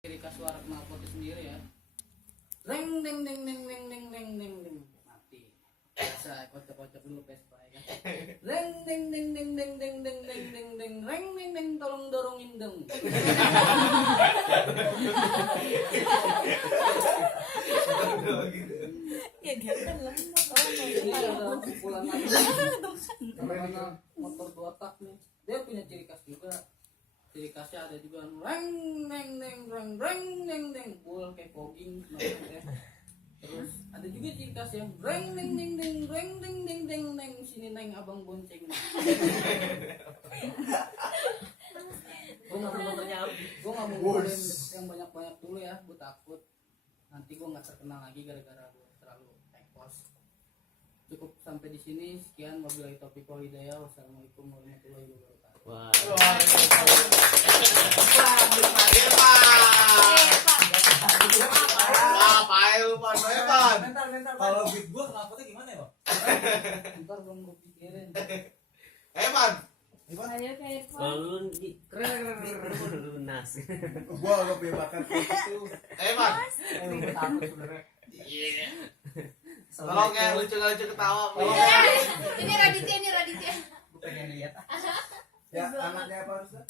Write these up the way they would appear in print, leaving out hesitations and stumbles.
ciri khas suara knalpot itu sendiri ya. Reng deng deng deng deng deng deng deng deng mati. Biasa kocok-kocok dulu Vespa ya kan. Reng deng deng deng deng deng deng deng deng deng reng deng deng tolong dorongin deng. Ya dia kan lemot. Ini ada kumpulan lagi. Karena motor 2 tak nih. Dia punya ciri khas juga. Ciri khasnya ada juga reng neng neng reng reng neng neng full kayak fogging ya. Terus ada juga ciri khas yang reng neng neng neng reng neng neng neng neng sini neng abang bonceng. Gue nggak mau ngomongin yang banyak dulu ya, gue takut nanti gue nggak terkenal lagi gara-gara gue terlalu ekspos. Cukup sampai di sini, sekian, wabillahi taufiq wal hidayah. Wassalamualaikum warahmatullahi wabarakatuh. Wah. Kalau beat gua kenapa gimana ya, Bang? Ntar belum gue pikirin. Ayo kayak Kalau keren lunas. Gua agak punya bakat kayak gitu. Gue takut sebenarnya. Tolong ya lucu-lucu ketawa. ini Raditya. Gue pengen lihat. Ya, anaknya apa harusnya?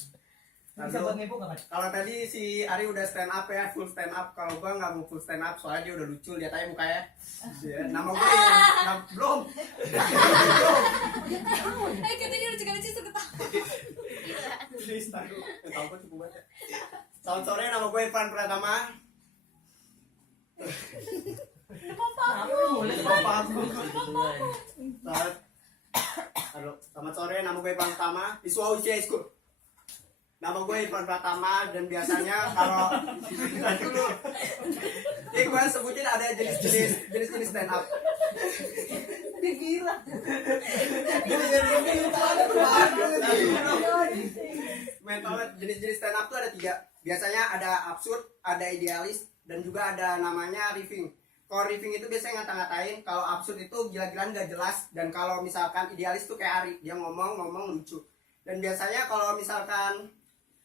Bisa buat ngebuk nggak? Kalau tadi si Ari udah stand up ya, full stand up. Kalau gua nggak mau full stand up, soalnya dia udah lucu. Lihat aja mukanya. Ya, nama gue belum. kita dia lucu suka ketawa. Tahu gue cukup banget. Selamat sore, nama gue Irfan Pratama. Selamat sore, nama gue Irfan Pratama. Di Sulawesi School. Nama gue Irfan Pratama dan biasanya kalau dulu, ini gue sebutin ada jenis stand up. Dia gila. Metode jenis stand up tuh ada 3. Biasanya ada absurd, ada idealis, dan juga ada namanya riffing. Kalau riffing itu biasanya ngata-ngatain, kalau absurd itu gila-gilaan gak jelas, dan kalau misalkan idealis tuh kayak Ari, dia ngomong lucu. Dan biasanya kalau misalkan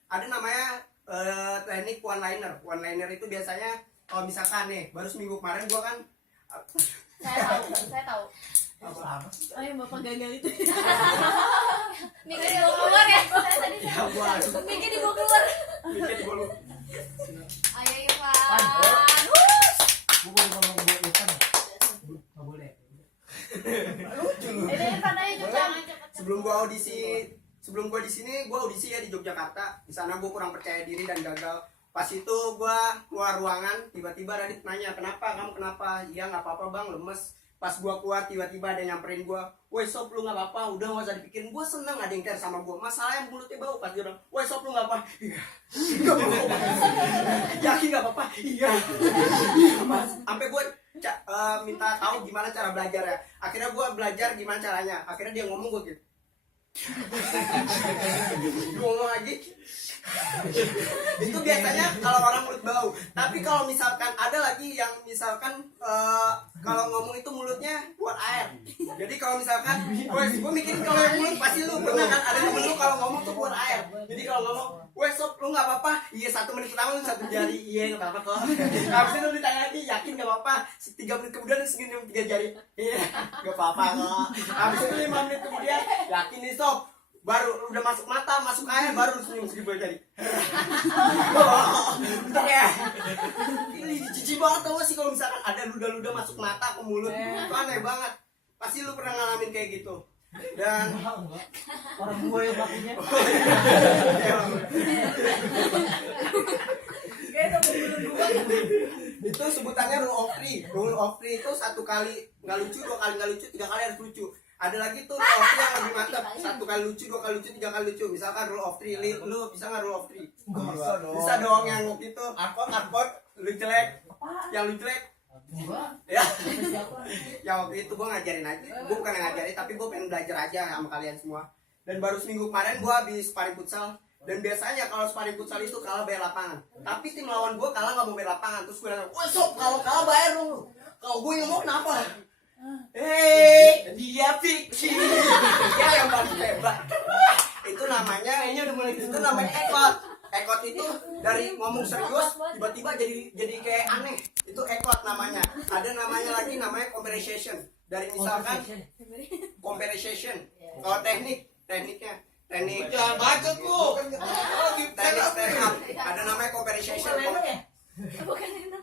ada namanya teknik one liner. One liner itu biasanya kalau misalkan nih, baru seminggu kemarin gua kan Saya tahu. apa? Ayo Bapak gagal itu. Mika dibawa keluar ya. Ya gua Mika dibawa keluar. mikir dulu. Ayo Irfan. Gue boleh ngomong buat Irfan ya? Nggak boleh. Lucu lu. Irfan ayo cepet. Sebelum gua di sini, gua audisi ya di Yogyakarta. Di sana gua kurang percaya diri dan gagal. Pas itu gua keluar ruangan, tiba-tiba Radit nanya, "Kenapa? Kamu kenapa?" "Iya, nggak apa-apa, Bang, lemes." Pas gua keluar, tiba-tiba ada yang nyamperin gua, "Woi, Sob, lu nggak apa-apa, udah nggak usah dipikirin." Gua seneng ada yang care sama gua. Masalah yang mulutnya bau. Pas dia bilang, "Woi, Sob, lu nggak apa?" "Iya." "Nggak apa-apa." "Yakin nggak apa-apa?" "Iya." "Iya, Mas." Sampai gua minta tahu gimana cara belajar ya. Akhirnya gua belajar gimana caranya. Akhirnya dia ngomong gua gitu. Ngomong lagi. Itu biasanya kalau orang mulut bau. Tapi kalau misalkan ada lagi yang misalkan kalau ngomong itu mulutnya keluar air. Jadi kalau misalkan gue mikirin kalau yang mulut pasti lu pernah kan ada temen lu kalau ngomong tuh keluar air. Jadi kalau ngomong, "Weh Sob, lu nggak apa-apa?" "Iya, 1 menit pertama lu 1 jari." "Iya, nggak apa-apa kok." Habis itu lu ditanya lagi, "Yakin nggak apa-apa?" 3 menit kemudian lu segini 3 jari. "Iya, nggak apa-apa kok." Habis itu 5 menit kemudian, "Yakin nih Sob?" Baru udah masuk mata, masuk air, baru senyum segini jari. Bentar ya. Ini jijik banget tau gak sih kalau misalkan ada ludah-ludah masuk mata ke mulut. Itu aneh banget. Pasti lu pernah ngalamin kayak gitu. Dan Orang gue yang lakunya. itu sebutannya rule of three. Rule of three itu 1 kali nggak lucu, 2 kali nggak lucu, 3 kali harus lucu. Ada lagi tuh rule of three yang lebih mantap. 1 kali lucu, 2 kali lucu, 3 kali lucu. Misalkan rule of three, lu bisa nggak rule of three? Bisa dong. Bisa dong. Yang waktu itu Angkot. lu jelek, yang lu jelek. Gua Ya, siapa? yang waktu itu gue ngajarin aja. Gue bukan ngajarin, tapi gue pengen belajar aja sama kalian semua. Dan baru seminggu kemarin gue habis sparring futsal. Dan biasanya kalau sparring futsal itu kalah bayar lapangan. Tapi tim lawan gue kalah nggak mau bayar lapangan. Terus gue bilang, "Wah Sob, kalau kalah bayar dong." "Kalau gue yang mau kenapa?" Dia fiksi. Dia yang paling hebat. Itu namanya, ini udah mulai itu namanya ekot. ekot itu dari ngomong serius tiba-tiba jadi kayak aneh. Itu ekot namanya. Ada namanya lagi namanya comparison. Dari misalkan comparison. Kalau tekniknya teknik bacot lu. teknik stand up ada namanya comparison. Bukan itu.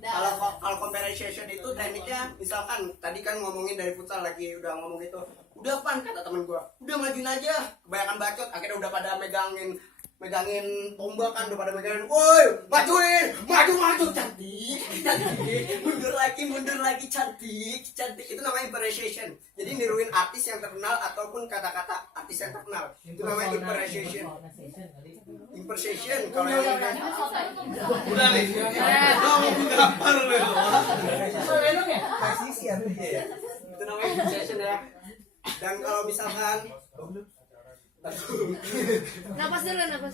Kalau comparison itu tekniknya misalkan tadi kan ngomongin dari futsal lagi udah ngomong itu udah pan kata temen gua udah majuin aja kebanyakan bacot akhirnya udah pada megangin tombak kan udah pada megangin woi majuin maju cantik mundur lagi cantik itu namanya impersonation. Jadi niruin artis yang terkenal ataupun kata-kata artis yang terkenal itu namanya impersonation kalau yang Udah nih. Kamu gampar lu. itu namanya impersonation ya. Dan kalau misalkan Napas dulu.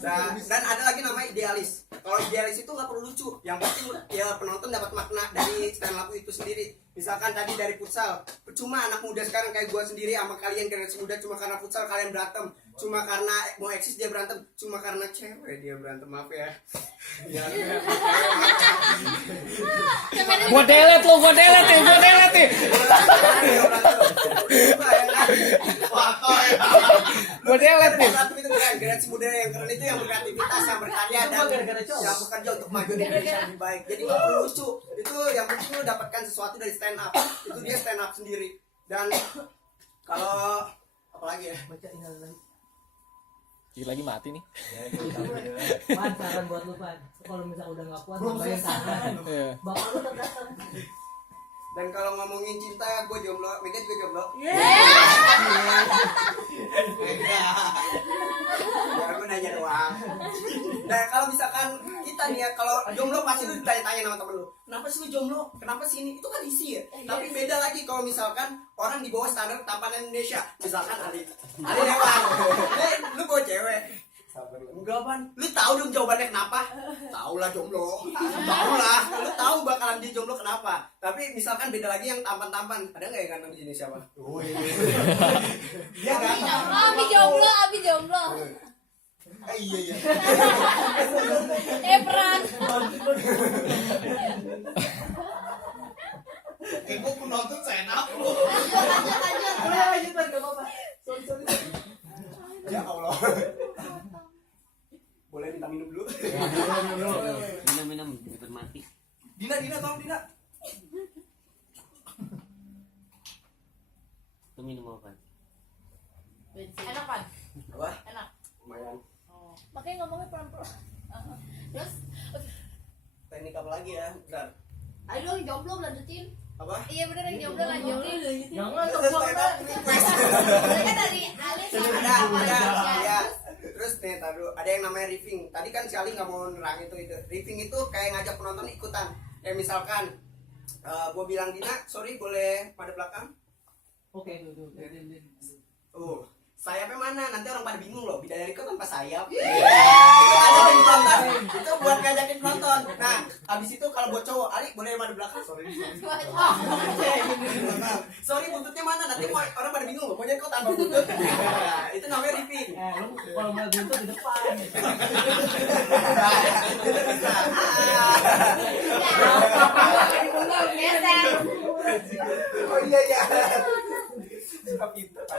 dan ada lagi namanya idealis. Kalau idealis itu nggak perlu lucu, yang penting ya penonton dapat makna dari stand up itu sendiri. Misalkan tadi dari futsal, percuma anak muda sekarang kayak gua sendiri sama kalian generasi muda cuma karena futsal kalian berantem, cuma karena mau eksis dia berantem, cuma karena cewek dia berantem, maaf ya. Gua delete nih. Gua delete nih. Tapi itu keren, generasi muda yang keren itu yang berkreativitas, yang berkarya dan yang bekerja untuk maju di Indonesia yang lebih baik. Jadi nggak perlu lucu, itu yang penting lu dapatkan sesuatu dari stand up. Itu dia stand up sendiri. Dan kalau apalagi ya? Lagi mati nih. Pan, saran buat lu Pan, kalau misalnya udah nggak kuat tambahin saran. Iya. Bapak lu terdatang. Dan kalau ngomongin cinta, gue jomblo, Mega juga jomblo. Ya, gue nanya doang. Nah, kalau misalkan kita nih ya, kalau jomblo pasti lu ditanya-tanya sama temen lu. Kenapa sih lu jomblo? Kenapa sih ini? Itu kan isi ya. Tapi beda lagi kalau misalkan orang di bawah standar tampanan Indonesia. Misalkan Ali lewat. Lu bawa cewek. Enggak pan, lu tahu dong jawabannya kenapa? Tahu lah jomblo, tahu lah, lu tahu bakalan dia jomblo kenapa? Tapi misalkan beda lagi yang tampan-tampan, ada nggak yang ganteng di sini siapa? Dia ganteng. Abi jomblo. Iya. Peran. Ibu penonton saya enak lu. Lanjut Pan, nggak apa-apa. Ya Allah. Boleh minta minum dulu? Minum biar mati. Dina, tolong Dina. Itu minum apa? Enak kan? Apa? Enak. Lumayan. Makanya ngomongnya pelan-pelan. Terus, Teknik apa lagi ya? Bentar. ayo dong jomblo lanjutin. Apa? Iya bener yang jomblo lanjutin. Jangan Stand up request. Kan dari Alis sama Ada. Terus nih tadi ada yang namanya riffing. Tadi kan sekali nggak mau nerang itu. Riffing itu kayak ngajak penonton ikutan. Kayak misalkan gue bilang Dina, sorry boleh pada belakang. Oke, dulu. Sayapnya mana? Nanti orang pada bingung loh. Bidadari kok tanpa sayap. Itu ngajakin penonton. Itu buat ngajakin penonton. Nah, abis itu kalau buat cowok, Ali boleh pada belakang. Sorry buntutnya mana? Nanti orang pada bingung loh. Maunya kok tanpa buntut. Nah, itu namanya riffing. Lu kalau mau buntut di depan. Itu bisa. Oh iya. Suka pintar.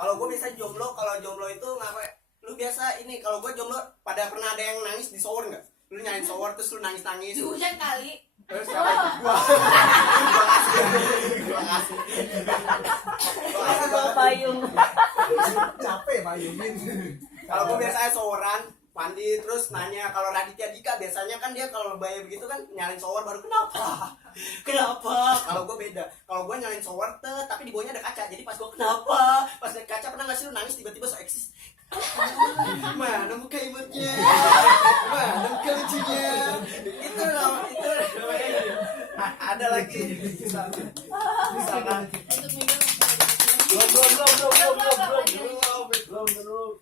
Kalau gue biasa jomblo, kalau jomblo itu ngapain? Lu biasa ini, kalau gue jomblo pada pernah ada yang nangis di shower nggak? Lu nyalain shower terus lu nangis. Hujan kali. Terus siapa? Gua. Gua kasih. Payung. Capek mayungin. Kalau gue biasanya showeran, mandi terus nanya kalau Raditya Dika biasanya kan dia kalau lebay begitu kan nyalain shower baru kenapa? Kalau gue beda. Kalau gue nyalain shower tapi di bawahnya ada kaca. Jadi pas gue kenapa? Pas liat kaca pernah nggak sih lu nangis tiba-tiba so eksis? Mana muka imutnya? Mana muka lucunya? Itu ada lagi. Misalkan. Belum.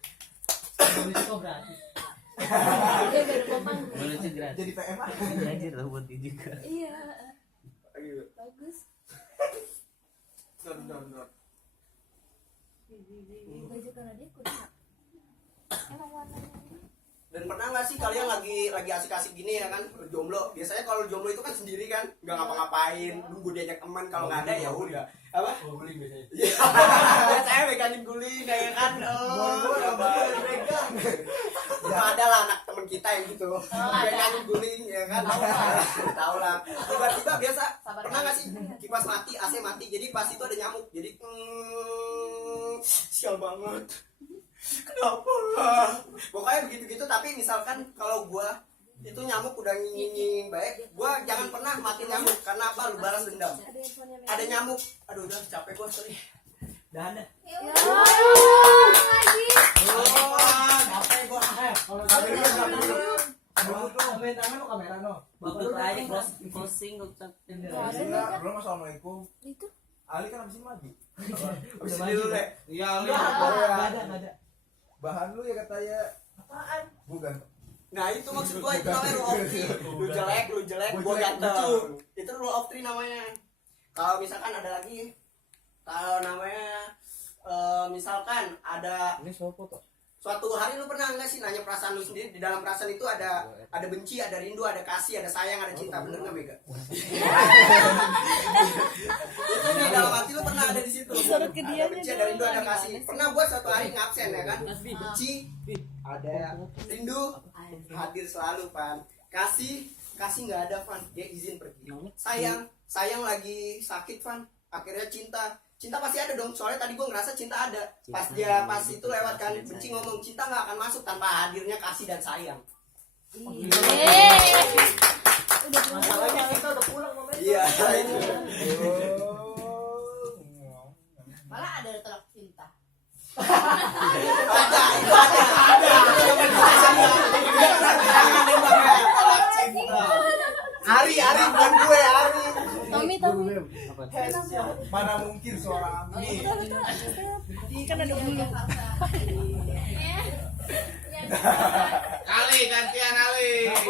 Itu gratis. Lucu gratis. Jadi PM ah. Anjir lah buat dia juga. Iya. Bagus. Baju karena dia kuda. Emang warnanya. Dan pernah nggak sih kalian lagi asik-asik gini ya kan, jomblo. Biasanya kalau jomblo itu kan sendiri kan, nggak ngapa-ngapain, nunggu diajak teman. Kalau nggak ada ya udah. Apa? Guling biasanya. Iya. Saya megangin guling kayak kan. Oh, ya megang. Ya ada lah anak temen kita yang gitu. Megangin guling ya kan. Tahu lah. Tiba-tiba biasa pernah nggak sih kipas mati, AC mati. Jadi pas itu ada nyamuk. Jadi sial banget. Kenapa? Pokoknya begitu-gitu. Tapi misalkan kalau gua itu nyamuk udah ngingin baik, gua jangan pernah mati nyamuk. Karena apa? Lu balas dendam. Ada nyamuk. Aduh udah capek gua sorry. Dah ada. Capek gua. Kalau main tangan lo kamera no. Tutup aja closing ucap. Belum assalamualaikum. Itu. Ali kan habis mandi. Habis ini dulu deh. Iya, Ali. Enggak ada. Bahan lu ya katanya. Apaan? Bukan. Nah itu maksud gua itu namanya rule of three. Lu jelek, gua ganteng. Itu rule of three namanya. Kalau misalkan ada lagi, kalau namanya misalkan ada Ini soal foto. suatu hari lu pernah nggak sih nanya perasaan lu sendiri? Di dalam perasaan itu ada benci, ada rindu, ada kasih, ada sayang, ada cinta. Bener nggak Mega? Itu di dalam hati lu pernah ada di situ. Ada benci, ada rindu, ada kasih. Pernah gua suatu hari ngabsen ya kan? Benci, ada rindu, hadir selalu Pan. Kasih nggak ada Pan. Dia izin pergi. Sayang lagi sakit Pan. Akhirnya cinta pasti ada dong, soalnya tadi gue ngerasa cinta ada. Pas itu lewat kan, benci ngomong cinta nggak akan masuk tanpa hadirnya kasih dan sayang. Masalahnya kita udah pulang momennya. Iya itu. Malah ada tolak cinta. Ada. Jangan nembak tolak cinta. Ari bukan gue Ari. Tommy. Mana mungkin seorang Ami. Kan ada bulu. Ali gantian Ali.